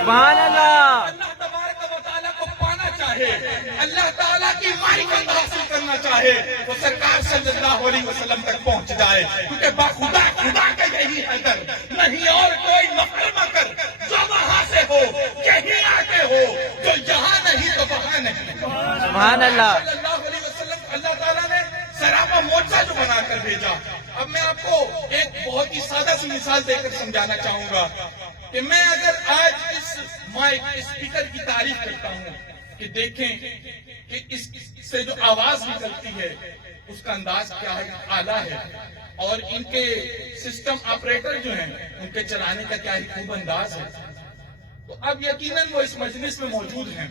سبحان اللہ. اللہ تبارک و تعالیٰ کو پانا چاہے، اللہ تعالیٰ کی معرفت حاصل کرنا چاہے تو سرکار صلی اللہ علیہ وسلم تک پہنچ جائے، کیونکہ باخدا خدا کا یہی ہے در، نہیں اور کوئی نفر نہ کر، جو وہاں سے ہو یہی آتے ہو، جو یہاں نہیں تو وہاں نہیں. سبحان اللہ. صلی اللہ علیہ وسلم اللہ تعالیٰ نے سراپا معجزہ جو بنا کر بھیجا. اب میں آپ کو ایک بہت ہی سادہ سی مثال دے کر سمجھانا چاہوں گا کہ میں اگر آج اس مائک اسپیکر کی تعریف کرتا ہوں کہ دیکھیں کہ اس سے جو آواز نکلتی ہے اس کا انداز کیا ہے، اعلیٰ ہے، اور ان کے سسٹم آپریٹر جو ہیں ان کے چلانے کا کیا ہی خوب انداز ہے، تو اب یقیناً وہ اس مجلس میں موجود ہیں.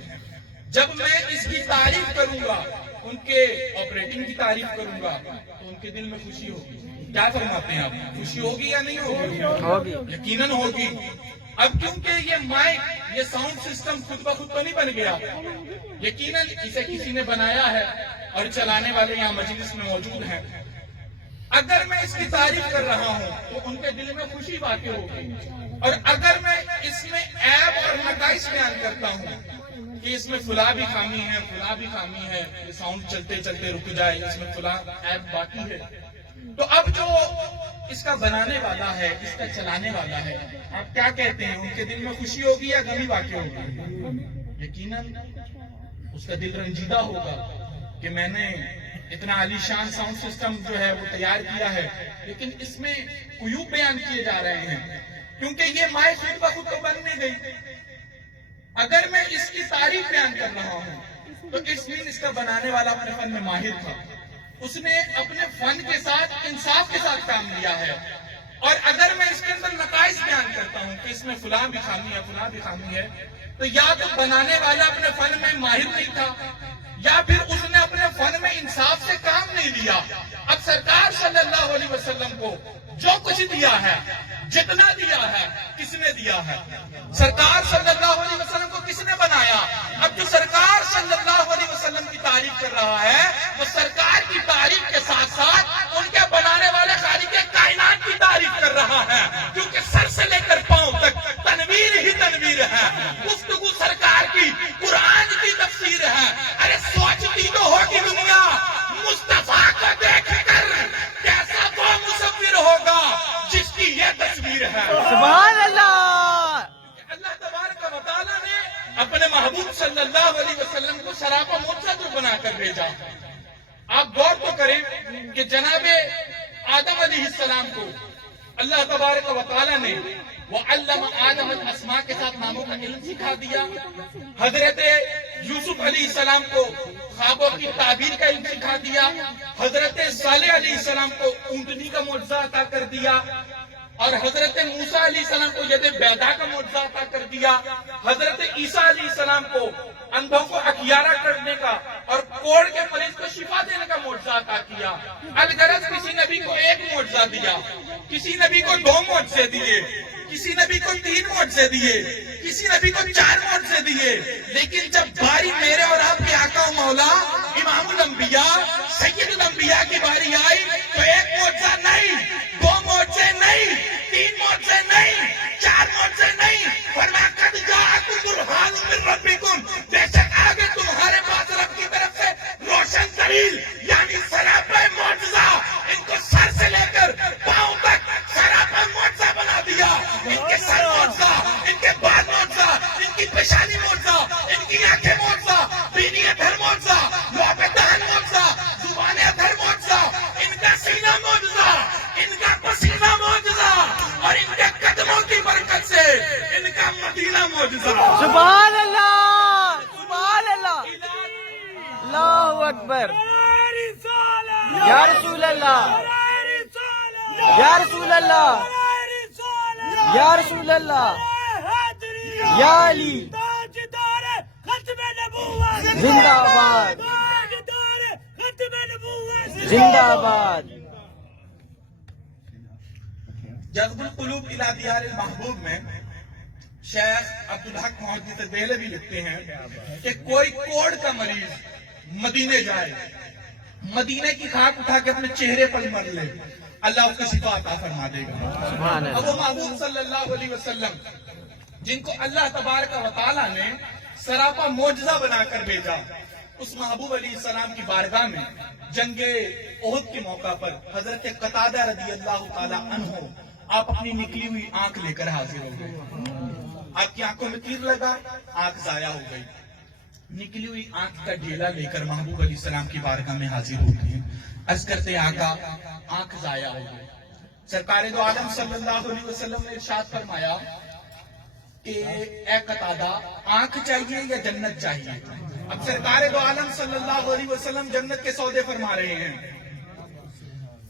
جب میں اس کی تعریف کروں گا، ان کے آپریٹنگ کی تعریف کروں گا تو ان کے دل میں خوشی ہوگی. کیا فرماتے ہیں آپ؟ خوشی ہوگی یا نہیں ہوگی؟ ہوگی. یقیناً ہوگی. اب کیونکہ یہ مائک، یہ ساؤنڈ سسٹم خود بخود تو نہیں بن گیا، یقیناً اسے کسی نے بنایا ہے اور چلانے والے یہاں مجلس میں موجود ہیں. اگر میں اس کی تعریف کر رہا ہوں تو ان کے دل میں خوشی واقع ہوگی، اور اگر میں اس میں عیب اور نقائص بیان کرتا ہوں کہ اس میں فلاں بھی خامی ہے، فلاں بھی خامی ہے، یہ ساؤنڈ چلتے چلتے رک جائے، اس میں فلاں عیب باقی ہے، تو اب جو اس کا بنانے والا ہے، اس کا چلانے والا ہے، آپ کیا کہتے ہیں؟ ان کے دل میں خوشی ہوگی یا غمی واقع ہوگی؟ یقیناً اس کا دل رنجیدہ ہوگا کہ میں نے اتنا عالی شان ساؤنڈ سسٹم جو ہے وہ تیار کیا ہے، لیکن اس میں عیوب بیان کیے جا رہے ہیں، کیونکہ یہ مائک خود بخود تو بن نہیں گئی. اگر میں اس کی تعریف بیان کر رہا ہوں تو اس میں اس کا بنانے والا اپنے فن میں ماہر تھا، اس نے اپنے فن کے ساتھ انصاف کے ساتھ کام لیا ہے. اور اگر میں اس کے اندر نقائص بیان کرتا ہوں کہ اس میں فلاں بھی خامی ہے، فلاں بھی خامی ہے، تو یا تو بنانے والا اپنے فن میں ماہر نہیں تھا، یا پھر اس نے اپنے فن میں انصاف سے کام نہیں لیا. اب سرکار صلی اللہ علیہ وسلم کو جو کچھ دیا ہے، جتنا دیا ہے، کس نے دیا ہے؟ سرکار صلی اللہ علیہ وسلم کو کس نے بنایا؟ اب جو سرکار صلی اللہ علیہ وسلم کی تعریف کر رہا ہے وہ سرکار کی تعریف کے ساتھ ساتھ ان کے بنانے والے خالق کائنات کی تعریف کر رہا ہے، کیونکہ سر سے لے کر پاؤں تک تنویر ہی تنویر ہے. گفتگو سرکار کی قرآن کی تفسیر ہے. ارے سوچتی تو ہوگی دنیا مصطفیٰ کو دیکھ کر کیسا وہ مصور ہوگا جس کی یہ تصویر ہے. سبحان اللہ. اللہ تبارک و تعالیٰ نے اپنے محبوب صلی اللہ علیہ وسلم کو سراپا معجزہ جو بنا کر بھیجا. آپ غور تو کریں کہ جناب آدم علیہ السلام کو اللہ تبارک و تعالیٰ نے وَعَلَّمَ آدَمَ الْأَسْمَاءَ کے ساتھ ناموں کا علم سکھا دیا. حضرت یوسف علیہ السلام کو خوابوں کی تعبیر کا علم سکھا دیا. حضرت صالح علیہ السلام کو اونٹنی کا معجزہ عطا کر دیا، اور حضرت موسیٰ علیہ السلام کو ید بیضا کا معجزہ عطا کر دیا. حضرت عیسیٰ علیہ السلام کو اندھوں کو اخیارہ کرنے کا اور کوڑ کے مریض کو شفا دینے کا معجزہ عطا کیا. الغرض کسی نبی کو ایک معجزہ دیا، کسی نبی کو 2 معجزے دیے، کسی نبی کو 3 معجزے دیے، کسی نبی کو 4 معجزے دیے. لیکن جب باری میرے اور آپ کے آقا و مولا امام الانبیاء سید الانبیاء کی باری آئی تو 1 معجزہ نہیں، 2 معجزے نہیں، 3 معجزے نہیں، 4 معجزے نہیں، فرمایا قد جاءکم برہان من ربکم، بے شک آگے تمہارے پاس رب کی طرف سے روشن دلیل، یعنی سراپا معجزہ. ان کو سر سے لے کر پاؤں تک سراپا معجزہ بنا دیا. ان کے سر معجزہ، ان کے بال معجزہ، ان کی پیشانی معجزہ، ان کی آنکھیں معجزہ، بینی ادھر معجزہ، لوح دہن معجزہ، زبان ادھر معجزہ، ان کا سینہ معجزہ، ان کا پسینہ معجزہ، اور ان کے قدموں کی برکت سے ان کا مدینہ معجزہ. سبحان اللہ. سبحان اللہ. اللہ اکبر. یا رسول اللہ. یا رسول اللہ. یا رسول اللہ. یا علی زندہ آباد. زندہ آباد. جذب القلوب الی دیار المحبوب میں شیخ عبدالحق محدث دہلوی لکھتے ہیں کہ کوئی کوڑ کا مریض مدینے جائے، مدینے کی خاک اٹھا کے اپنے چہرے پر مر لے، اللہ اس کو شفا عطا فرما دے گا. سبحان اب اللہ. وہ محبوب صلی اللہ علیہ وسلم جن کو اللہ تبارک و تعالیٰ نے سراپا معجزہ بنا کر بھیجا، اس محبوب علیہ السلام کی بارگاہ میں جنگ احد کے موقع پر حضرت قتادہ رضی اللہ تعالیٰ عنہ آپ اپنی نکلی ہوئی آنکھ لے کر حاضر ہو گئے۔ آپ کی آنکھوں میں تیر لگا، آنکھ ضائع ہو گئی، نکلی ہوئی آنکھ کا ڈیلا لے کر محبوب علیہ السلام کی بارگاہ میں حاضر ہو گئے۔ عرض کرتے آقا آنکھ ضائع ہو گئی۔ سرکار دو عالم صلی اللہ علیہ وسلم نے ارشاد فرمایا کہ اے قتادہ آنکھ چاہیے یا جنت چاہیے؟ اب سرکار دو عالم صلی اللہ علیہ وسلم جنت کے سودے فرما رہے ہیں،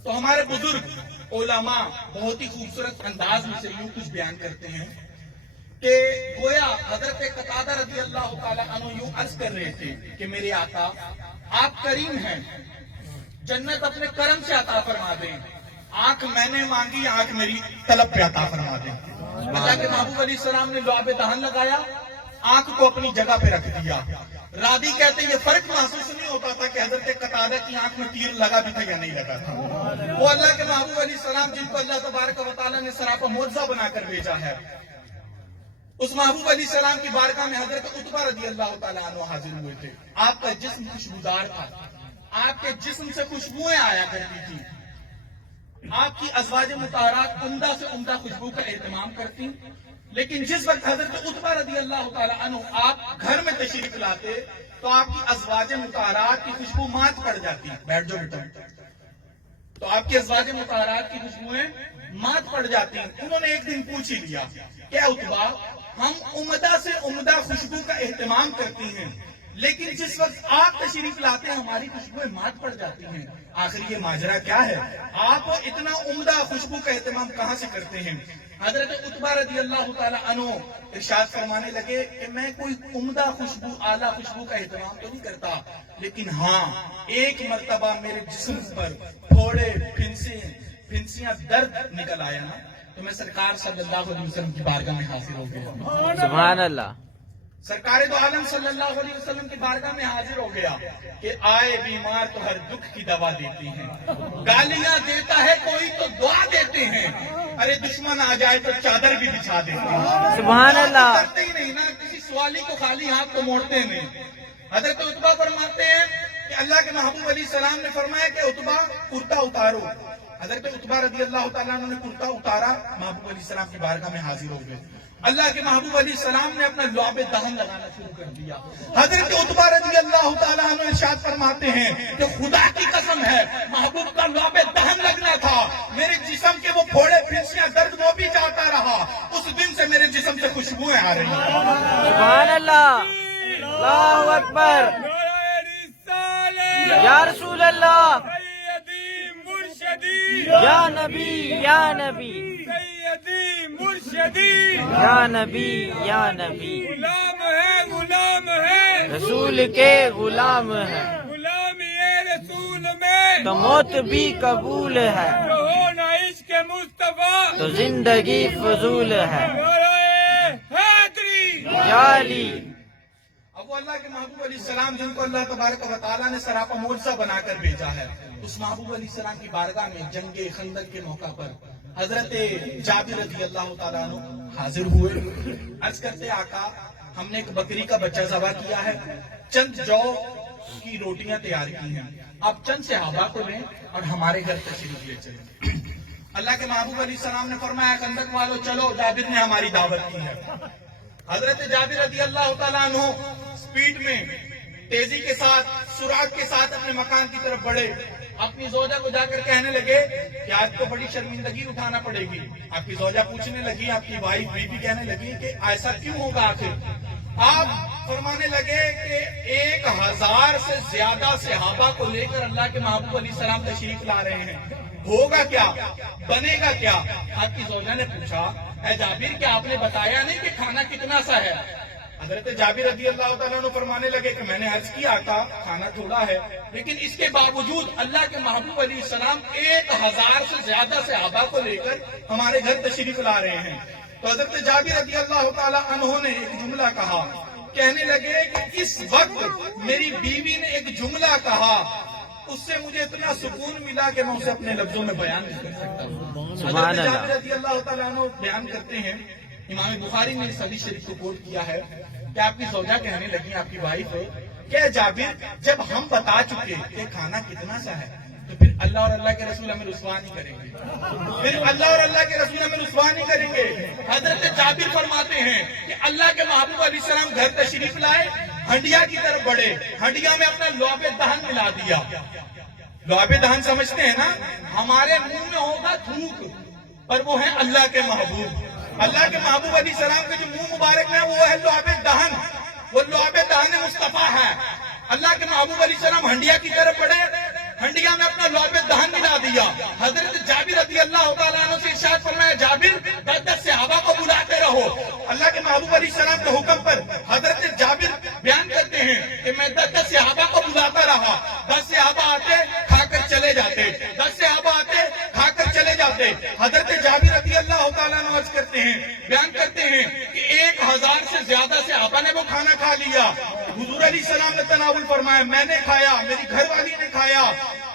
تو ہمارے بزرگ علماء بہت ہی خوبصورت انداز میں سے یوں کچھ بیان کرتے ہیں کہ گویا حضرت قتادہ رضی اللہ تعالیٰ عنہ یوں عرض کر رہے تھے کہ میرے آقا آپ کریم ہیں، جنت اپنے کرم سے عطا فرما دیں، آنکھ میں نے مانگی، آنکھ میری طلب پہ عطا فرما دیں۔ اللہ کے محبوب علیہ السلام نے لعاب دہن لگایا، آنکھ کو اپنی جگہ پہ رکھ دیا۔ راوی کہتے ہیں یہ فرق محسوس نہیں ہوتا تھا کہ حضرت قتادہ کی آنکھ میں تیر لگا بھی تھا یا نہیں لگا تھا۔ وہ اللہ کے محبوب علیہ السلام جن کو اللہ تبارک و تعالیٰ نے سراپا معجزہ بنا کر بھیجا ہے، اس محبوب علیہ السلام کی بارگاہ میں حضرت عتبہ رضی اللہ تعالیٰ عنہ حاضر ہوئے تھے۔ آپ کا جسم خوشبودار تھا، آپ کے جسم سے خوشبوئیں آیا کرتی تھی، آپ کی ازواج مطہرات عمدہ سے عمدہ خوشبو کا اہتمام کرتی، لیکن جس وقت حضرت عتبہ رضی اللہ تعالیٰ عنہ آپ گھر میں تشریف لاتے تو آپ کی ازواج مطہرات کی خوشبو مات پڑ جاتی۔ بیٹھ جاؤ بیٹا۔ تو آپ کی ازواج مطہرات کی خوشبوئیں مات پڑ جاتی۔ انہوں نے ایک دن پوچھ ہی لیا کہ عتبہ ہم عمدہ سے عمدہ خوشبو کا اہتمام کرتی ہیں، لیکن جس وقت آپ تشریف لاتے ہیں ہماری خوشبوئیں مات پڑ جاتی ہیں، آخر یہ ماجرا کیا ہے؟ آپ اتنا عمدہ خوشبو کا اہتمام کہاں سے کرتے ہیں؟ حضرت عتبہ رضی اللہ تعالیٰ عنہ ارشاد فرمانے لگے کہ میں کوئی عمدہ خوشبو اعلیٰ خوشبو کا اہتمام تو نہیں کرتا، لیکن ہاں ایک مرتبہ میرے جسم پر تھوڑے پھنسیاں درد نکل آیا نا، تو میں سرکار صلی اللہ علیہ وسلم کی بارگاہ میں حاضر ہو گیا۔ سبحان اللہ۔ سرکار دو عالم صلی اللہ علیہ وسلم کی بارگاہ میں حاضر ہو گیا کہ آئے بیمار تو ہر دکھ کی دوا دیتے ہیں، گالیاں دیتا ہے کوئی تو دعا دیتے ہیں، ارے دشمن آ جائے تو چادر بھی بچھا دیتے ہیں۔ سبحان اللہ۔ کرتے ہی نہیں نا، کسی سوالی کو خالی ہاتھ تو موڑتے نہیں۔ حضرت عتبہ فرماتے ہیں کہ اللہ کے محبوب علیہ السلام نے فرمایا کہ عتبہ کرتا اتارو۔ حضرت عتبہ رضی اللہ تعالیٰ عنہ نے کرتا اتارا، محبوب علیہ السلام کی بارگاہ میں حاضر ہو گئے۔ اللہ کے محبوب علیہ السلام نے اپنا لعاب دہن لگانا شروع کر دیا۔ حضرت عتبہ رضی اللہ تعالیٰ عنہ ارشاد فرماتے ہیں کہ خدا کی قسم ہے محبوب کا لعاب دہن لگنا تھا، میرے جسم کے وہ پھوڑے پھنسیاں درد وہ بھی جاتا رہا، اس دن سے میرے جسم سے خوشبوئیں آ رہی ہیں۔ سبحان اللہ، اللہ اکبر، یا رسول اللہ، یا نبی یا نبی، یا نبی یا نبی، غلام ہے غلام ہے، رسول کے غلام ہے، غلامی رسول میں تو موت بھی قبول ہے، رہو نہ عشق مصطفیٰ، تو زندگی فضول ہے، نعرہ حیدری۔ یا علی۔ اب وہ اللہ کے محبوب علیہ السلام جن کو اللہ تبارک و تعالیٰ نے سراپا معجزہ بنا کر بھیجا ہے، اس محبوب علیہ السلام کی بارگاہ میں جنگ خندق کے موقع پر حضرت جابر رضی اللہ تعالیٰ عنہ حاضر ہوئے۔ عرض کرتے آقا ہم نے ایک بکری کا بچہ ذبح کیا ہے، چند جو کی روٹیاں تیار کی ہیں، آپ چند صحابہ کو لیں اور ہمارے گھر تشریف لے چلیں۔ اللہ کے محبوب علیہ السلام نے فرمایا خندق والو چلو، جابر نے ہماری دعوت کی ہے۔ حضرت جابر رضی اللہ تعالیٰ عنہ سپیڈ میں تیزی کے ساتھ سرعت کے ساتھ اپنے مکان کی طرف بڑھے، اپنی زوجہ کو جا کر کہنے لگے کہ آج تو بڑی شرمندگی اٹھانا پڑے گی۔ آپ کی زوجہ پوچھنے لگی، آپ کی وائف بیوی کہنے لگی کہ ایسا کیوں ہوگا آخر؟ آپ فرمانے لگے کہ 1000 سے زیادہ صحابہ کو لے کر اللہ کے محبوب علیہ السلام تشریف لا رہے ہیں، ہوگا کیا، بنے گا کیا؟ آپ کی زوجہ نے پوچھا اے جابر کیا آپ نے بتایا نہیں کہ کھانا کتنا سا ہے؟ حضرت جابر رضی اللہ تعالیٰ عنہ فرمانے لگے کہ میں نے عرض کیا آقا کھانا تھوڑا ہے، لیکن اس کے باوجود اللہ کے محبوب علیہ السلام 1000 سے زیادہ صحابہ کو لے کر ہمارے گھر تشریف لا رہے ہیں۔ تو حضرت جابر رضی اللہ تعالیٰ عنہ نے ایک جملہ کہا، کہنے لگے کہ اس وقت میری بیوی نے ایک جملہ کہا، اس سے مجھے اتنا سکون ملا کہ میں اسے اپنے لفظوں میں بیان نہیں کر سکتا۔ حضرت جابر رضی اللہ تعالیٰ عنہ بیان کرتے ہیں امام بخاری نے اس حدیث شریف کو کوٹ کیا ہے کہ آپ کی زوجہ کہنے لگی، آپ کی وائف، کہ جابر جب ہم بتا چکے کہ کھانا کتنا سا ہے تو پھر اللہ اور اللہ کے رسول ہمیں رسوا نہیں کریں گے، پھر اللہ اور اللہ کے رسول ہمیں رسوا نہیں کریں گے۔ حضرت جابر فرماتے ہیں کہ اللہ کے محبوب علیہ السلام گھر تشریف لائے، ہنڈیا کی طرف بڑھے، ہنڈیا میں اپنا لعاب دہن ملا دیا۔ لعاب دہن سمجھتے ہیں نا، ہمارے منہ میں ہوگا تھوک پر وہ ہے اللہ کے محبوب، اللہ کے محبوب علیہ السلام کے جو منہ مبارک میں وہ ہے لعاب دہن، وہ لعاب دہن مصطفیٰ ہے۔ اللہ کے محبوب علیہ السلام ہنڈیا کی طرف بڑھے، ہنڈیا میں اپنا لعاب دہن ملا دیا۔ حضرت جابر رضی اللہ تعالیٰ عنہ سے ارشاد فرمایا، جابر 10 صحابہ کو بلاتے رہو۔ اللہ کے محبوب علیہ السلام کے حکم پر حضرت جابر بیان کرتے ہیں کہ میں 10 صحابہ کو بلاتا رہا، 10 صحابہ آتے کھا کر چلے جاتے، 10 صحابہ آتے کھا کر چلے جاتے۔ حضرت جابر رضی اللہ تعالیٰ عنہ عرض کرتے ہیں، بیان کرتے ہیں کہ 1000 سے زیادہ صحابہ نے وہ کھانا کھا لیا۔ حضور علیہ السلام نے تناول فرمایا، میں نے کھایا، میری گھر والی نے کھایا۔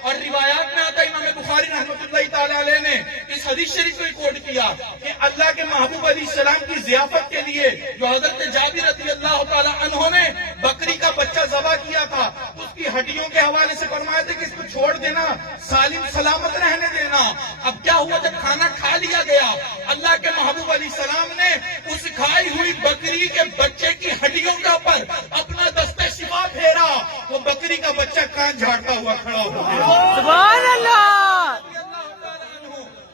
اور روایات میں آتا ہے امام بخاری رحمۃ اللہ تعالیٰ علیہ نے اس حدیث شریف کو کوٹ کیا کہ اللہ کے محبوب علیہ السلام کی ضیافت کے لیے جو حضرت جابر رضی اللہ تعالیٰ عنہ نے بکری کا بچہ ذبح کیا تھا، اس کی ہڈیوں کے حوالے سے فرمایا تھا کہ اس کو چھوڑ دینا، سالم سلامت رہنے دینا۔ اب کیا ہوا، جب کھانا کھا لیا گیا، اللہ کے محبوب علیہ السلام نے اس کھائی ہوئی بکری کے بچے کی ہڈیوں کے اوپر اپنا دستِ شفا پھیرا، وہ بکری کا بچہ کان جھاڑتا ہوا کھڑا ہو گیا۔ سبحان اللہ۔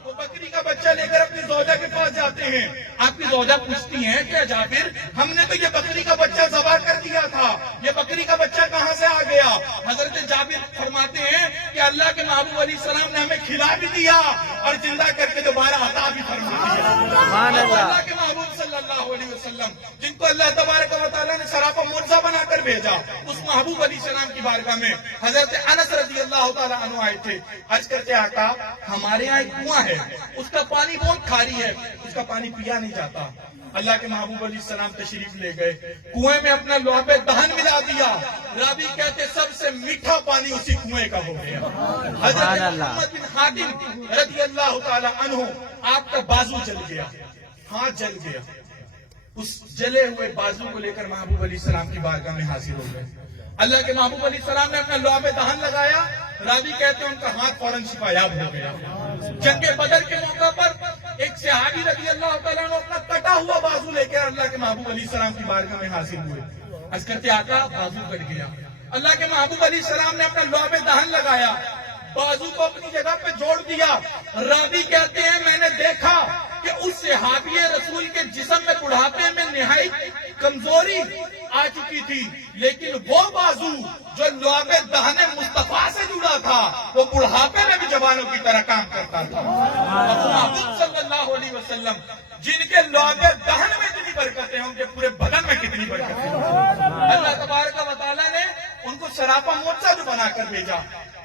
وہ بکری کا بچہ لے کر اپنی زوجہ کے پاس جاتے ہیں۔ آپ کی زوجہ پوچھتی ہیں کہ جابر ہم نے تو یہ بکری کا بچہ ذبح کر دیا تھا، یہ بکری کا بچہ کہاں سے آ گیا؟ حضرت جابر فرماتے ہیں کہ اللہ کے محبوب علیہ السلام نے ہمیں کھلا بھی دیا اور زندہ کر کے دوبارہ عطا بھی فرما دیا۔ سبحان اللہ۔ اللہ کے محبوب صلی اللہ علیہ وسلم جن کو اللہ تبارک و تعالیٰ نے سراپا معجزہ بنا کر بھیجا، اس محبوب علیہ السلام کی بارگاہ میں حضرت انس رضی اللہ تعالیٰ عنہ آئے تھے، عرض کرتے آقا ہمارے یہاں ایک کنواں ہے، اس کا پانی بہت کھاری ہے، اس کا پانی پیا نہیں جاتا۔ اللہ کے محبوب علیہ السلام تشریف لے گئے، کنویں میں اپنا لعاب دہن ملا دیا، راوی کہتے سب سے میٹھا پانی اسی کنویں کا ہو گیا۔ حضرت محمد بن حاتم رضی اللہ تعالیٰ عنہ آپ کا بازو جل گیا، ہاتھ جل گیا، اس جلے ہوئے بازو کو لے کر محبوب علیہ السلام کی بارگاہ میں حاضر ہو گئے۔ اللہ کے محبوب علیہ السلام نے اپنا لعاب دہن لگایا، راوی کہتے ہیں ان کا ہاتھ فوراً شفا یاب ہو گیا۔ جنگ بدر کے موقع پر ایک صحابی رضی اللہ تعالیٰ عنہ اپنا کٹا ہوا بازو لے کر اللہ کے محبوب علیہ السلام کی بارگاہ میں حاضر ہوئے، عرض کرتے آقا بازو کٹ گیا۔ اللہ کے محبوب علیہ السلام نے اپنا لعاب دہن لگایا، بازو کو اپنی جگہ پہ جوڑ دیا۔ راوی کہتے ہیں میں نے دیکھا کہ اس صحابی رسول کے جسم میں بڑھاپے میں نہایت کمزوری آ چکی تھی، لیکن وہ بازو جو لعاب دہن مصطفیٰ سے جڑا تھا وہ بڑھاپے میں بھی جوانوں کی طرح کام کرتا تھا۔ محبوب صلی اللہ علیہ وسلم جن کے لعاب دہن میں اتنی برکتیں ہیں، ان کے پورے بدن میں کتنی برکتیں ہیں۔ اللہ تبارک و تعالیٰ نے ان کو سراپا معجزہ جو بنا کر بھیجا۔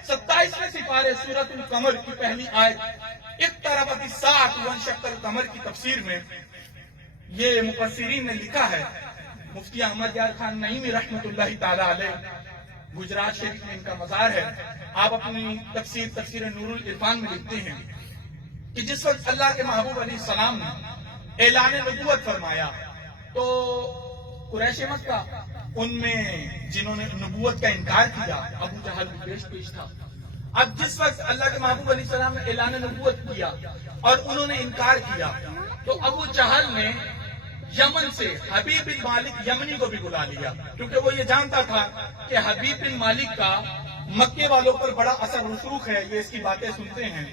27ویں سپارے سورۃ القمر کی پہلی آیت اقتربت الساعۃ وانشق القمر کی تفسیر میں یہ مفسرین نے لکھا ہے، مفتی احمد یار خان نعیمی رحمۃ اللہ تعالی علیہ، گجرات شریف میں ان کا مزار ہے، آپ اپنی تفسیر نور العرفان میں لکھتے ہیں کہ جس وقت اللہ کے محبوب علیہ السلام نے اعلان نبوت فرمایا تو قریش مکہ ان میں جنہوں نے نبوت کا انکار کیا ابو جہل پیش تھا۔ اب جس وقت اللہ کے محبوب علیہ السلام نے اعلان نبوت کیا اور انہوں نے انکار کیا تو ابو جہل نے یمن سے حبیب بن مالک یمنی کو بھی بلا لیا، کیونکہ وہ یہ جانتا تھا کہ حبیب بن مالک کا مکے والوں پر بڑا اثر رسوخ ہے، یہ اس کی باتیں سنتے ہیں۔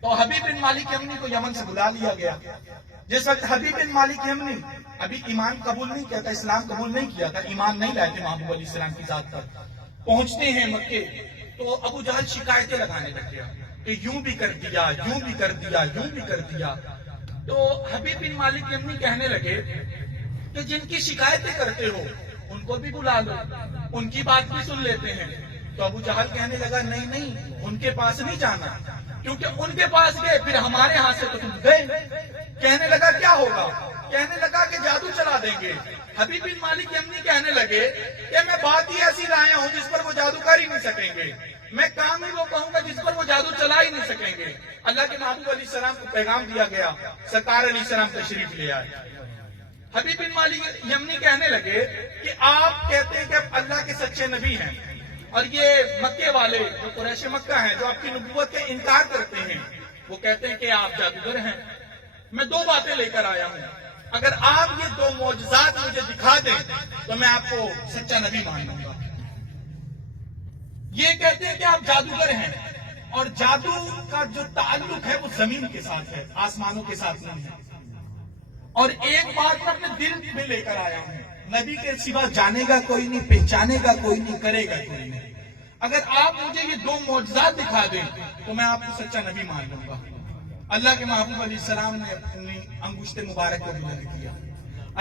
تو حبیب بن مالک یمنی کو یمن سے بلا لیا گیا۔ جس وقت حبیب بن مالک یمنی ابھی ایمان قبول نہیں کیا تھا، اسلام قبول نہیں کیا تھا، ایمان نہیں لائے تھے محبوب علیہ السلام کی ذات پر، پہنچتے ہیں مکے تو ابو جہل شکایتیں لگانے لگ گیا کہ یوں بھی کر دیا، یوں بھی کر دیا، یوں بھی کر دیا۔ تو حبیب بن مالک یمنی کہنے لگے کہ جن کی شکایتیں کرتے ہو ان کو بھی بلا لو، ان کی بات بھی سن لیتے ہیں۔ تو ابو جہل کہنے لگا نہیں نہیں، ان کے پاس نہیں جانا، کیونکہ ان کے پاس گئے پھر ہمارے ہاتھ سے تو تم گئے۔ کہنے لگا کیا ہوگا؟ کہنے لگا کہ جادو چلا دیں گے۔ حبیب بن مالک یمنی کہنے لگے کہ میں بات ہی ایسی لایا ہوں جس پر وہ جادو کر ہی نہیں سکیں گے، میں کام ہی وہ کہوں گا جس پر وہ جادو چلا ہی نہیں سکیں گے۔ اللہ کے محبوب علیہ السلام کو پیغام دیا گیا، سرکار علیہ السلام تشریف لے آئے۔ حبیب بن مالک یمنی کہنے لگے کہ آپ کہتے ہیں کہ آپ اللہ کے سچے نبی ہیں، اور یہ مکے والے جو قریش مکہ ہیں جو آپ کی نبوت کا انکار کرتے ہیں وہ کہتے ہیں کہ آپ جادوگر ہیں۔ میں دو باتیں لے کر آیا ہوں، اگر آپ یہ دو معجزات مجھے دکھا دیں تو میں آپ کو سچا نبی مان لوں گا۔ یہ کہتے ہیں کہ آپ جادوگر ہیں، اور جادو کا جو تعلق ہے وہ زمین کے ساتھ ہے، آسمانوں کے ساتھ نہیں ہے۔ اور ایک بات میں اپنے دل میں لے کر آیا ہوں، نبی کے سوا جانے گا کوئی نہیں، پہچانے گا کوئی نہیں، کرے گا کوئی نہیں۔ اگر آپ مجھے یہ دو معجزات دکھا دیں تو میں آپ کو سچا نبی مان لوں گا۔ اللہ کے محبوب علیہ السلام نے اپنی انگشت مبارک کو بلند کیا۔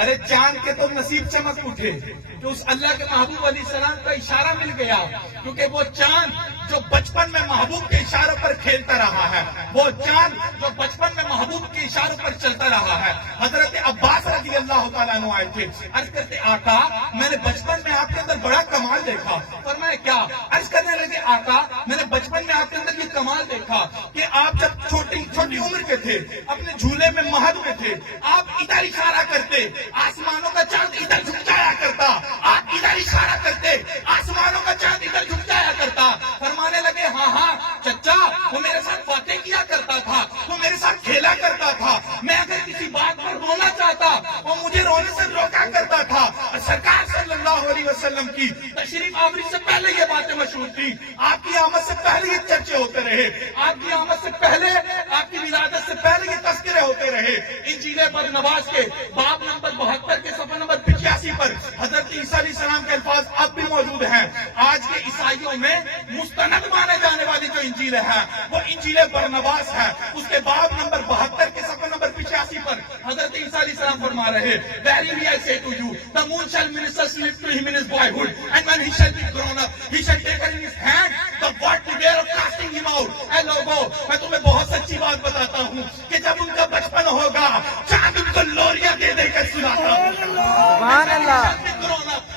ارے چاند کے تو نصیب چمک اٹھے کہ اس اللہ کے محبوب علیہ السلام کا اشارہ مل گیا، کیونکہ وہ چاند جو بچپن میں محبوب کے اشاروں پر کھیلتا رہا ہے، وہ چاند جو بچپن میں محبوب کے اشاروں پر چلتا رہا ہے۔ حضرت عباس رضی اللہ تعالیٰ عنہ آئے تھے، عرض کرتے آقا میں نے بچپن میں آپ کے اندر بڑا کمال دیکھا۔ فرمایا کیا؟ عرض کرنے لگے آقا میں نے بچپن میں آپ کے اندر یہ کمال دیکھا کہ آپ جب چھوٹی عمر کے تھے، اپنے جھولے میں مہد میں تھے، آپ ادھر اشارہ کرتے، آسمانوں کا چاند ادھر جھک جایا کرتا، آپ ادھر اشارہ کرتے، آسمانوں کا چاند ادھر جھک جایا کرتا۔ فرمانے لگے ہاں ہاں چچا وہ میرے ساتھ باتیں کیا کرتا تھا، وہ میرے ساتھ کھیلا کرتا تھا، میں اگر کسی بات پر رونا چاہتا وہ مجھے رونے سے روکا کرتا تھا۔ اور سرکار صلی اللہ علیہ وسلم کی تشریف آوری سے پہلے یہ باتیں مشہور تھی، آپ کی آمد سے پہلے یہ چرچے ہوتے رہے، آپ کی آمد سے پہلے، آپ کی ولادت سے پہلے یہ تذکرے ہوتے رہے۔ انجیل برنباس کے باب نمبر 72 کے صفحہ نمبر 85 پر حضرت عیسیٰ علیہ السلام کے الفاظ اب بھی موجود ہیں۔ آج کے عیسائیوں میں مستند مانے جانے والی جو انجیل ہے وہ انجیل برنباس ہے، اس کے باب نمبر 72 کے صفحہ نمبر 85 پر حضرت عیسیٰ علیہ السلام فرما رہے Verily I say to you, the moon shall minister sleep to him in his boyhood, and when he shall be grown up, he shall take in his hand the word to bear of casting him out. اے لوگوں میں تمہیں بہت سچی بات بتاتا ہوں کہ جب ان کا بچپن ہوگا چاند ان کو لوریاں دے دے کر سلاتا سبحان اللہ۔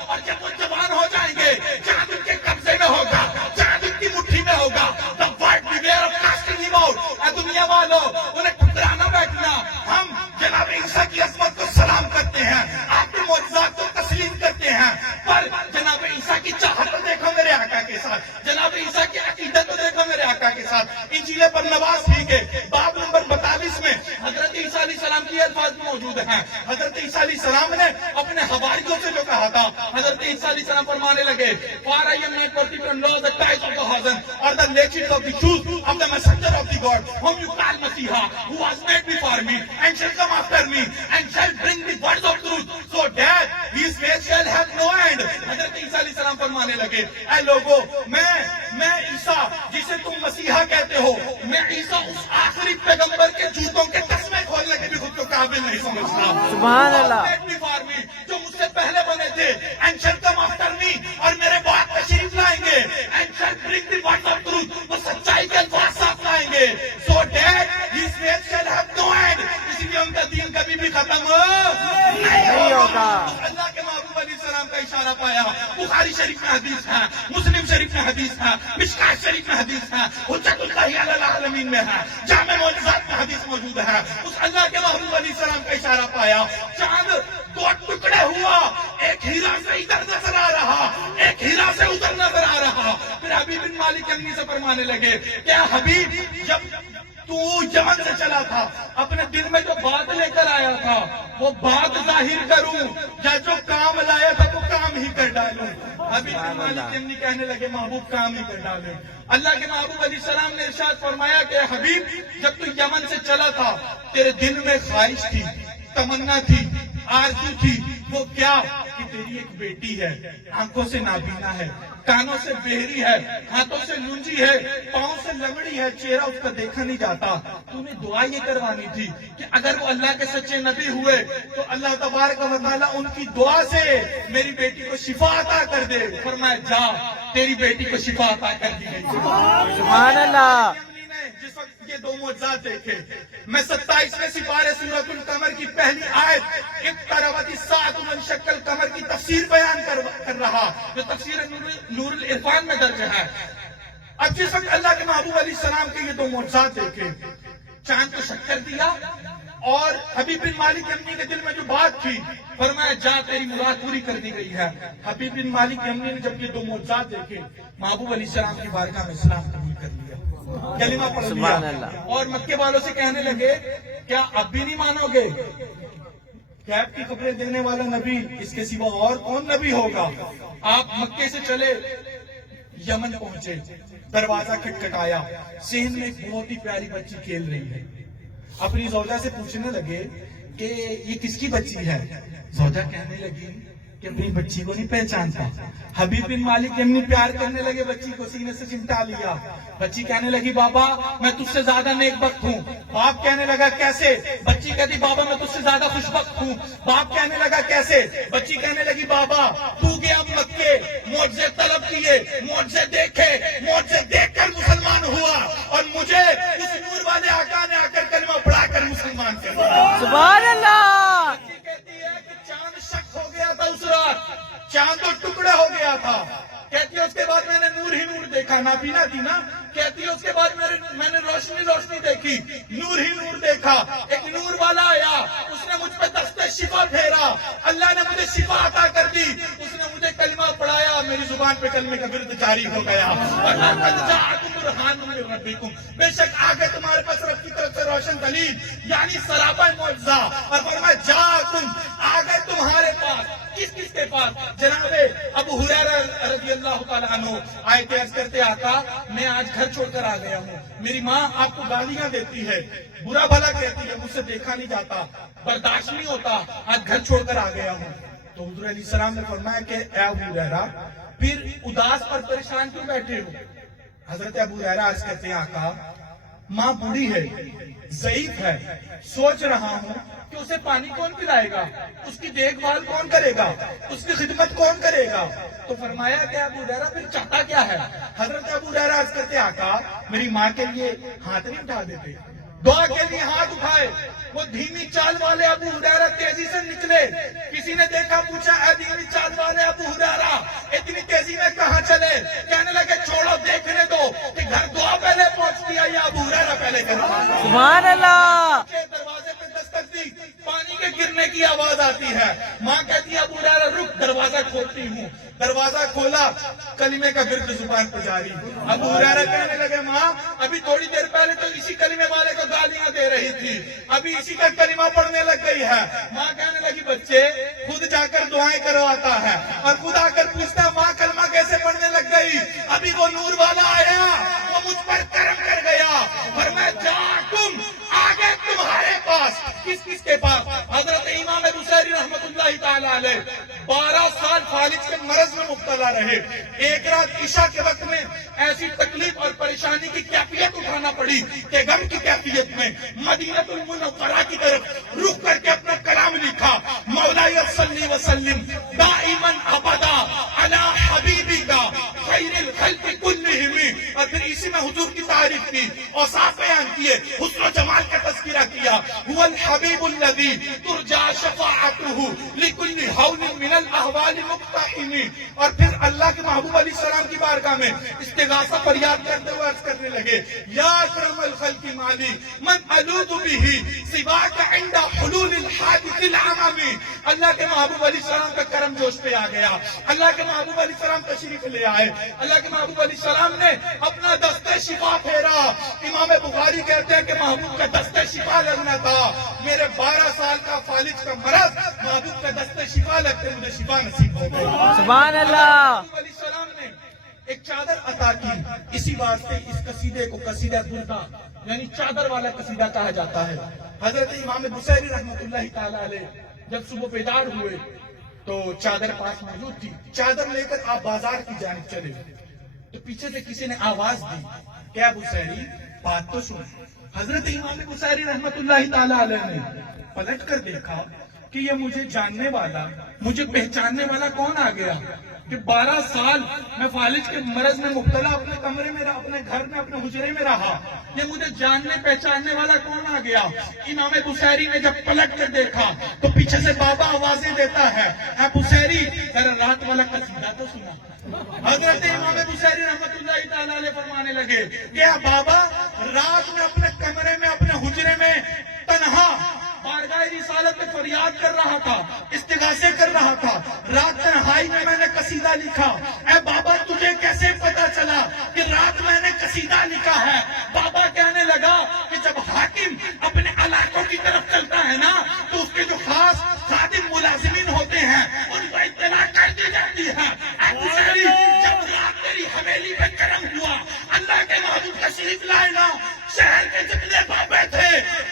اور جب وہ جوان ہو جائیں گے چاند ان کے قبضے میں ہوگا، چاند ان کی مٹھی میں ہوگا۔ The word to bear of casting him out. اے دنیا والوں انہیں ٹھکرانا بیٹھنا، ہم جناب عیسیٰ کی عظمت کو سلام کرتے ہیں، آپ کے معجزات کو تسلیم کرتے ہیں، پر جناب عیسیٰ کی چاہت کو دیکھو میرے آقا کے ساتھ، جناب عیسیٰ کی عقیدت کو دیکھو میرے آقا کے ساتھ۔ انجیل برنباس ہی کے باب نمبر 42 میں حضرت عیسیٰ علیہ السلام کی الفاظ موجود ہیں۔ حضرت عیسیٰ علیہ السلام نے اپنے حواریوں سے جو کہا تھا، حضرت عیسیٰ علیہ السلام فرمانے لگے For I am not worthy to know the tithes of the heaven or the latitude of the shoes of the messenger of the God whom you call Messiah, who was made before me and shall come after me and shall bring the words of truth, so that his ways shall have no end. حضرت عیسیٰ علیہ السلام فرمانے لگے اے لوگوں میں عیسیٰ جسے تم مسیحا کہتے ہو، میں عیسیٰ اس آخری پیغمبر کے جوتوں کے تسمے کھولنے کے بھی خود کو قابل نہیں سمجھتا۔ سبحان اللہ۔ جو مجھ سے پہلے بنے تھے and shall come after me، اور میرے بعد تشریف لائیں گے and shall bring the words of truth، وہ سچائی کے الفاظ ساتھ لائیں گے، so that his ways shall have no end، اس لیے ان کا دین کبھی بھی ختم نہیں ہوگا۔ اللہ کے محبوب علیہ السلام کا اشارہ پایا، بخاری شریف میں حدیث ہے، مسلم شریف میں حدیث ہے، مشکات شریف میں حدیث ہے، حجت اللہ علی العالمین میں ہے، جامع معجزات میں حدیث موجود ہے۔ اس اللہ کے محبوب علیہ السلام کا اشارہ پایا، چاند دو ٹکڑے ہوا، ایک ہیرا سے ادھر نظر آ رہا، ایک ہیرا سے ادھر نظر آ رہا۔ پھر حبیب بن مالک یمنی سے فرمانے لگے کیا حبیب جب تو یمن سے چلا تھا اپنے دل میں جو بات لے کر آیا تھا وہ بات ظاہر کروں یا جو کام لایا تھا وہ کام ہی کر ڈالوں؟ حبیب بن مالک یمنی کہنے لگے محبوب کام ہی کر ڈالے۔ اللہ کے محبوب علیہ السلام نے ارشاد فرمایا کہ حبیب جب تو یمن سے چلا تھا تیرے دل میں خواہش تھی، تمنا تھی، آرزو تھی، وہ کیا کہ تیری ایک بیٹی ہے، آنکھوں سے نابینا ہے، کانوں سے بہری ہے، ہاتھوں سے لونجی ہے، پاؤں سے لنگڑی ہے، چہرہ اس کا دیکھا نہیں جاتا۔ تمہیں دعا یہ کروانی تھی کہ اگر وہ اللہ کے سچے نبی ہوئے تو اللہ تبارک و تعالیٰ ان کی دعا سے میری بیٹی کو شفا عطا کر دے۔ فرمایا جا تیری بیٹی کو شفا عطا کر دی گئی۔ سبحان اللہ۔ جس وقت یہ دو معجزات دیکھے، میں 27ویں سپارے سورۃ القمر کی پہلی آیت اقتربت الساعۃ وانشق القمر کی تفسیر بیان کر رہا، جو تفسیر نور العرفان میں درج ہے۔ اب جس وقت اللہ کے محبوب علیہ السلام کے یہ دو معجزات دیکھے، چاند کو شکر دیا، اور حبیب بن مالک یمنی کے دل میں جو بات تھی فرمایا جا تیری مراد پوری کر دی گئی ہے. حبیب بن مالک یمنی نے جب یہ دو معجزات دیکھے محبوب علیہ السلام کی بارگاہ میں اسلام قبول کر لیا, کلمہ پڑھ سبحان لیا, اللہ. اور مکے والوں سے کہنے لگے کیا اب بھی نہیں مانو گے؟ غیب کی خبریں دینے والا نبی اس کے سوا اور کون نبی ہوگا؟ آپ مکے سے چلے یمن پہنچے, دروازہ کھٹکھٹایا, صحن میں ایک بہت ہی پیاری بچی کھیل رہی ہے. اپنی زوجہ سے پوچھنے لگے کہ یہ کس کی بچی ہے؟ زوجہ کہنے لگی کہ اپنی بچی کو نہیں پہچانتا. حبیب بن مالک یمنی پیار کرنے لگے, بچی کو سینے سے چمٹا لیا. بچی کہنے لگی بابا میں تجھ سے زیادہ نیک بخت ہوں. باپ کہنے لگا کیسے؟ بچی کہتی بابا میں تجھ سے زیادہ خوش بخت ہوں. باپ کہنے لگا کیسے؟ بچی کہنے لگی بابا تو گیا مکے, معجزے طلب کیے, معجزے دیکھے, معجزے دیکھ کر مسلمان ہوا, اور مجھے اس نور والے آقا نے آ کر کلمہ پڑھا کر مسلمان کر دیا. سبحان اللہ. کہتی ہے کہ چاند شک ہو گیا تھا اس رات, چاند تو ٹکڑا ہو گیا تھا. کہتی ہے اس کے بعد میں نے نور ہی نور دیکھا, نابینا تھی نا. کہتی ہے اس کے بعد میں نے روشنی دیکھی, نور ہی نور دیکھا. ایک نور والا آیا, اس نے مجھ پہ دستِ شفا پھیرا, اللہ نے مجھے شفا عطا کر دی. اس نے مجھے کلمہ پڑھایا, میری زبان پہ کلمے کا ورد جاری ہو گیا. بے شک آگے تمہارے پاس رب کی طرف سے روشن دلیل یعنی سراپا معجزہ. اور فرمایا جاءکم, آگے تمہارے پاس. کس کے پاس؟ جناب ابو ہریرہ رضی اللہ تعالیٰ عنہ آئے تھے, عرض کرتے آقا میں آج گھر چھوڑ کر آ گیا ہوں, میری ماں آپ کو گالیاں دیتی ہے, برا بھلا کہتی ہے, مجھ سے دیکھا نہیں جاتا, برداشت نہیں ہوتا, آج گھر چھوڑ کر آ گیا ہوں. تو حضور علیہ السلام نے فرمایا کہ اے ابو ہریرہ پھر اداس اور پریشان کیوں بیٹھے ہو؟ حضرت ابو ہریرہ عرض کرتے ہیں آقا ماں بوڑھی ہے, ضعیف ہے, سوچ رہا ہوں کہ اسے پانی کون پلائے گا, اس کی دیکھ بھال کون کرے گا, اس کی خدمت کون کرے گا. تو فرمایا کہ ابو ہریرہ پھر چاہتا کیا ہے؟ حضرت ابو ہریرہ عرض کرتے آقا میری ماں کے لیے ہاتھ نہیں اٹھا دیتے, دعا کے لیے ہاتھ اٹھائے. وہ دھیمی چال والے ابو ہریرہ تیزی سے نکلے. کسی نے دیکھا, پوچھا اے دھیمی چال والے ابو ہریرہ اتنی تیزی میں کہاں چلے؟ کہنے لگے چھوڑو, دیکھنے دو کہ گھر دعا پہلے پہنچتی ہے یا ابو ہریرہ پہلے کرتا. سبحان اللہ. دروازے پہ دستک دی, پانی کے گرنے کی آواز آتی ہے. ماں کہتی ہے ابو ہریرہ رک, دروازہ کھولتی ہوں. دروازہ کھولا, کلمے کا ورد زبان پہ جاری. ابو ہریرہ کہنے لگے ماں ابھی تھوڑی دیر پہلے تو اسی کلمے والے کو گالیاں دے رہی تھی, ابھی اسی کا کلمہ پڑھنے لگ گئی ہے. ماں کہنے لگی بچے خود جا کر دعائیں کرواتا ہے, اور خود آ کر پوچھتا ماں کلمہ کیسے پڑھنے لگ گئی؟ ابھی وہ نور والا آیا, وہ مجھ پر کرم کر گیا. فرمایا جاءکم, آگے تمہارے پاس. کس کے پاس؟ حضرت امام بصیری رحمت اللہ تعالی علیہ 12 سال فالج کے مرض میں مبتلا رہے. ایک رات عشاء کے وقت میں ایسی تکلیف اور پریشانی کی کیفیت اٹھانا پڑی کہ غم کی کیفیت میں مدینہ المنورہ کی طرف رخ کر کے اپنا کلام لکھا, مولا صلی وسلم دائما ابدا علی حبیبک خیر الخلق کلہم. اور پھر اسی میں حضور کی تعریف کی, اوصاف بیان کیے, حسن و جمال کا تذکرہ کیا. هو الحبیب الذی ترجى شفاعته لكل هول من الاحوال مقتحم. اور پھر اللہ کے محبوب علیہ السلام کی بارگاہ میں استغاثہ فریاد کرتے ہوئے عرض کرنے لگے یا اکرم الخلق مالی من الوذ به سواک عند حلول الحادث العمم. اللہ کے محبوب علیہ السلام کا کرم جوش پہ آ گیا. اللہ کے محبوب علیہ السلام تشریف لے آئے. اللہ کے محبوب علیہ السلام نے اپنا دستِ شفا پھیرا. امام بخاری کہتے ہیں کہ محبوب کا دستِ شفا لگنا تھا. میرے 12 سال کا فالج کا مرض محبوب کا دستِ شفا لگتے مجھے شفا نصیب ہو گئی. سبحان اللہ. محبوب علیہ السلام نے ایک چادر عطا کی. اسی واسطے اس قصیدے کو قصیدہ بردا یعنی چادر والا قصیدہ کہا جاتا ہے. حضرت امام بصیری رحمت اللہ تعالی علیہ جب صبح بیدار ہوئے تو چادر پاس موجود تھی. چادر لے کر آپ بازار کی جانب چلے تو پیچھے سے کسی نے آواز دی کہ اے بصیری بات تو سن. حضرت امام بصیری رحمت اللہ تعالی علیہ نے پلٹ کر دیکھا کہ یہ مجھے جاننے والا, مجھے پہچاننے والا کون آ گیا کہ 12 سال میں فالج کے مرض میں مبتلا اپنے کمرے میں رہا, اپنے گھر میں, اپنے حجرے میں رہا. یہ مجھے جاننے پہچاننے والا کون آ گیا؟ امام بصیری نے جب پلٹ کر دیکھا تو پیچھے سے بابا آوازیں دیتا ہے اے بصیری ذرا رات والا قصیدہ تو سنا. حضرت امام بصیری رحمت اللہ تعالی علیہ فرمانے لگے کہ بابا رات میں اپنے کمرے میں, اپنے حجرے میں تنہا فریاد کر رہا تھا، استغاثے کر رہا تھا، رات تنہائی میں میں نے قصیدہ لکھا، اے بابا تجھے کیسے پتا چلا کہ رات میں نے قصیدہ لکھا ہے؟ بابا کہنے لگا کہ جب حاکم اپنے علاقوں کی طرف چلتا ہے نا تو اس کے جو خاص خادم ملازمین ہوتے ہیں ان کو اطلاع کر دی جاتی ہے، اے پجاری جب رات تیری حویلی پہ کرم ہوا، اللہ کے محبوب تشریف لائے نا، شہر کے جتنے بابے تھے،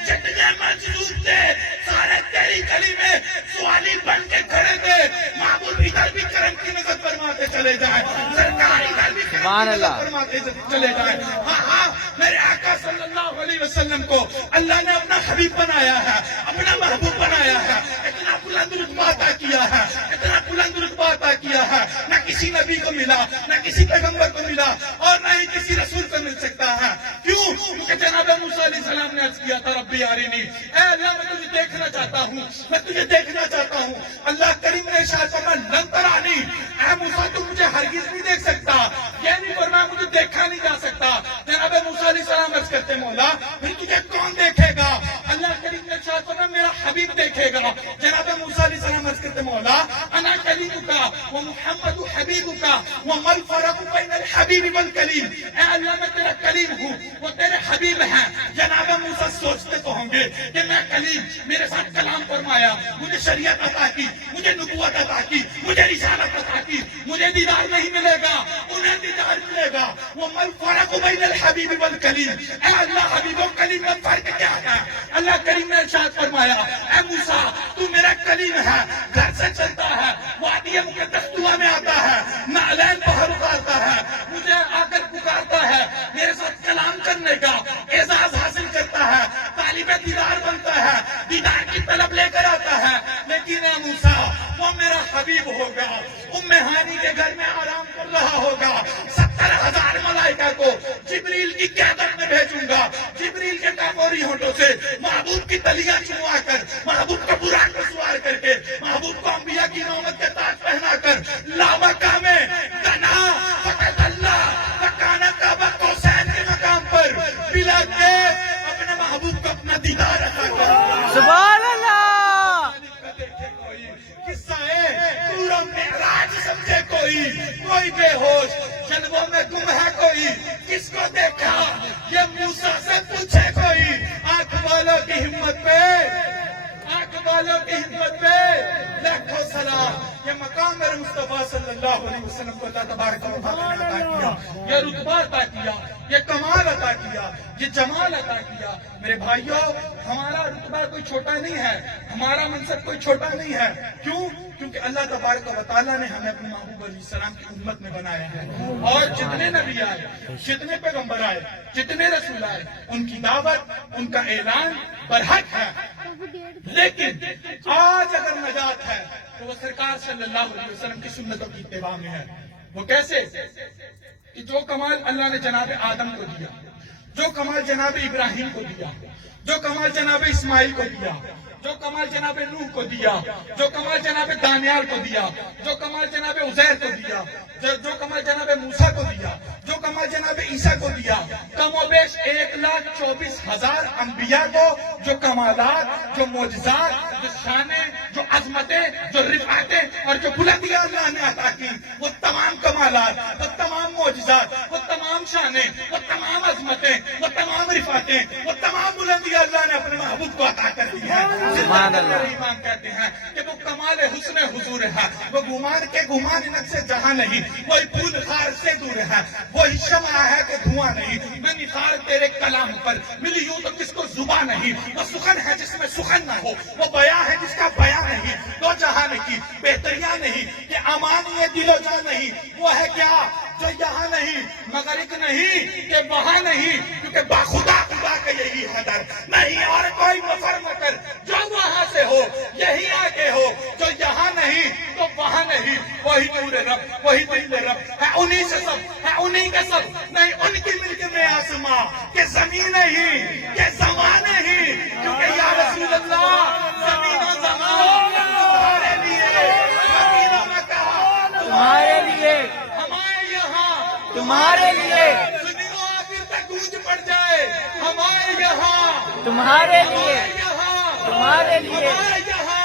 جتنے مجذوب تھے، سارے تیری گلی میں سوالی بن کے کھڑے تھے، محبوب ادھر بھی کرم کی نظر فرماتے چلے جائیں، سرکار ادھر بھی کرم کی نظر فرماتے چلے جائیں۔ ہاں ہاں، میرے آقا صلی اللہ علیہ وسلم کو اللہ نے اپنا حبیب بنایا ہے، اپنا محبوب بنایا ہے، اتنا بلند رتبہ عطا کیا ہے، اتنا بلند رتبہ عطا کیا ہے، نہ کسی نبی کو ملا، نہ کسی پیغمبر کو ملا، اور نہ ہی کسی رسول کو مل سکتا ہے۔ کیوں؟ کیونکہ جناب موسیٰ علیہ السلام نے عرض کیا تھا ربی ارنی، اے اللہ میں تجھے دیکھنا چاہتا ہوں، میں تجھے دیکھنا چاہتا ہوں۔ اللہ کریم نے ارشاد فرمایا لن ترانی، اے موسیٰ تو مجھے ہرگز نہیں دیکھ سکتا، یہ نہیں فرمایا مجھے دیکھا نہیں جا سکتا۔ جناب موسیٰ علیہ السلام عرض کرتے مولا پھر تجھے کون دیکھے گا؟ اللہ کریم نے ارشاد فرمایا میرا حبیب دیکھے گا۔ جناب موسیٰ علیہ السلام عرض کرتے مولا انا کلیمک و محمد حبیبک وما الفرق بین الحبیب والکلیم، اے اللہ میں تیرا کلیم ہوں، وہ تیرے حبیب ہیں۔ جناب موسیٰ سوچتے تو ہوں گے کہ میں کلیم، میرے ساتھ کلام فرمایا، مجھے شریعت عطا کی، مجھے نبوت عطا کی، مجھے رسالت عطا کی، مجھے دیدار نہیں ملے گا، انہیں دیدار ملے گا۔ وما الفرق بین الحبیب والکلیم، اے اللہ حبیب و کلیم میں فرق کیا ہے؟ اللہ کریم نے ارشاد فرمایا اے موسیٰ تو میرا کلیم ہے، گھر سے چلتا ہے، وادی مقدس طویٰ میں آتا ہے، نعلین باہر اتارتا ہے، مجھے آ کر پکارتا ہے، میرے ساتھ کلام کرنے کا اعزاز حاصل کرتا ہے، طالب دیدار بنتا ہے، دیدار کی طلب لے کر آتا ہے۔ لیکن اے موسیٰ وہ میرا حبیب ہوگا، ام ہانی کے گھر میں آرام کر رہا ہوگا، 70,000 ملائکہ کو جبریل کی قیادت میں بھیجوں گا، جبریل کے کافوری ہونٹوں سے محبوب کی تلیاں چنوا کر، محبوب کا براق کو سوار کر کے، محبوب کو انبیاء کی نعمت کے تاج پہنا کر لامکہ میں دنا فقط اللہ وکانا کعبہ قوسین کے مقام پر بلا کے اپنے محبوب کو اپنا دیدار عطا کروں۔ سبحان اللہ۔ قصہ پورا معراج سمجھے کوئی بے ہوش جلووں میں گم ہے کوئی، کس کو دیکھا یہ موسیٰ سے پوچھے کوئی، آنکھ والوں کی ہمت پہ، آنکھ والوں کی ہمت پہ لاکھوں سلام۔ یہ مقام میرے مصطفیٰ صلی اللہ علیہ وسلم کو اللہ تبارک و تعالیٰ نے عطا کیا، یہ رتبہ عطا کیا، یہ کمال عطا کیا، یہ جمال عطا کیا۔ میرے بھائیوں ہمارا رتبہ کوئی چھوٹا نہیں ہے، ہمارا منصب کوئی چھوٹا نہیں ہے۔ کیوں؟ کیونکہ اللہ تبارک و تعالیٰ نے ہمیں اپنے محبوب علیہ السلام کی امت میں بنایا ہے، اور جتنے نبی آئے، جتنے پیغمبر آئے، جتنے رسول آئے، ان کی دعوت، ان کا اعلان برحق ہے۔ لیکن آج اگر نجات ہے تو وہ سرکار صلی اللہ علیہ وسلم کی سنتوں کی اتباع میں ہے۔ وہ کیسے؟ کہ جو کمال اللہ نے جناب آدم کو دیا، جو کمال جناب ابراہیم کو دیا، جو کمال جناب اسماعیل کو دیا، جو کمال جناب نوح کو دیا، جو کمال جناب دانیال کو دیا، جو کمال جناب عزیر کو دیا، جو کمال جناب موسیٰ کو دیا، جو کمال جناب عیسیٰ کو دیا، کم و بیش 1,24,000 انبیاء کو جو کمالات، جو معجزات، جو شانیں، جو عظمتیں، جو رفعتیں اور جو بلندیاں اللہ نے عطا کی، وہ تمام کمالات، وہ تمام معجزات، وہ تمام شانیں، وہ تمام عظمتیں، وہ تمام رفعتیں، وہ تمام بلندیاں اللہ نے اپنے محبوب کو عطا کر دی ہے۔ سبحان اللہ۔ ایمان کہتے ہیں کہ وہ کمال حسن حضور ہے، وہ گمان کے گمان انک سے جہاں نہیں، وہی پھول خار سے دور ہے، وہی شمع ہے کہ دھواں نہیں، میں نثار تیرے کلام پر ملی ہوں تو کس کو زبان نہیں، وہ سخن ہے جس میں سخن نہ ہو، وہ بیاں ہے جس کا بیاں نہیں، دو جہاں کی بہتریاں نہیں، کہ امان یہ دل و جان نہیں، وہ ہے کیا جو یہاں نہیں مگر ایک نہیں کہ وہاں نہیں، کیونکہ باخدا خدا کا یہی ہے در، نہیں اور کوئی مفر مکر جو وہاں سے ہو، یہی آگے ہو، جو یہاں نہیں تو وہاں نہیں، وہی نور رب، وہی دل رب ہے، انہی سے سب ہے، انہی کے سب نہیں، ان کی ملک میں آسماں کہ زمین نہیں کہ زمان نہیں، کیونکہ یا رسول اللہ زمین و زمان تمہارے لیے، مدینہ میں کہا تمہارے لیے، ہمارے یہاں تمہارے لیے، دنیا آخر تک گونج پڑ جائے، ہمارے یہاں تمہارے لیے، یہاں تمہارے لیے، ہمارے یہاں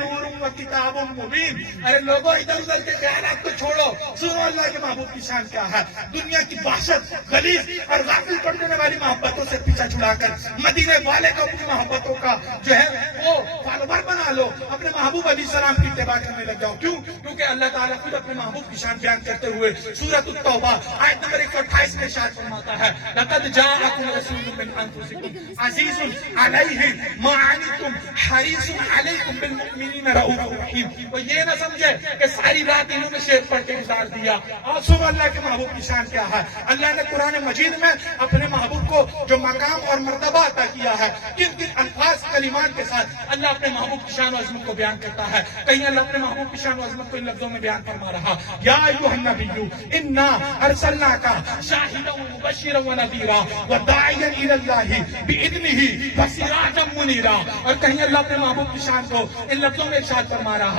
نور و کتاب مبین. ارے لوگوں ادھر ادھر کے خیالات کو چھوڑو, سنو اللہ کے محبوب کی شان کیا ہے. دنیا کی وحشت, غلیظ اور غافل کر دینے والی محبتوں سے پیچھا چھڑا کر مدینے والے کو اپنی محبتوں کا جو ہے وہ فالوور بنا لو, اپنے محبوب علیہ السلام کی اتباع کرنے لگ جاؤ. کیوں؟ کیونکہ اللہ تعالیٰ خود اپنے محبوب کی شان بیان کرتے ہوئے سورۃ التوبہ آیت نمبر 128 میں ارشاد فرماتا ہے, لقد جاءکم رسول من انفسکم عزیز علیہ ما عنتم حریص علیکم بالمؤمنین رؤوف رحیم. وہ یہ نہ سمجھے کہ ساری رات انہوں نے شعر پڑھ کے گزار دیا. آپ سنو اللہ کے محبوب کی شان کیا ہے. اللہ نے قرآن مجید میں اپنے محبوب کو جو مقام اور مرتبہ عطا کیا ہے, کن کن الفاظ کلمات کے ساتھ اللہ اپنے محبوب کی شان و عظمت کو بیان کرتا ہے. کہیں اللہ اپنے محبوب کی شان و عظمت کو ان لفظوں میں بیان فرما رہا, یا ایھا النبی انا ارسلناک شاہدا ومبشرا ونذیرا وداعیا الی اللہ باذنہ وسراجا منیرا. اور کہیں اللہ اپنے محبوب کی شان کو ان لفظوں میں ارشاد فرما رہا,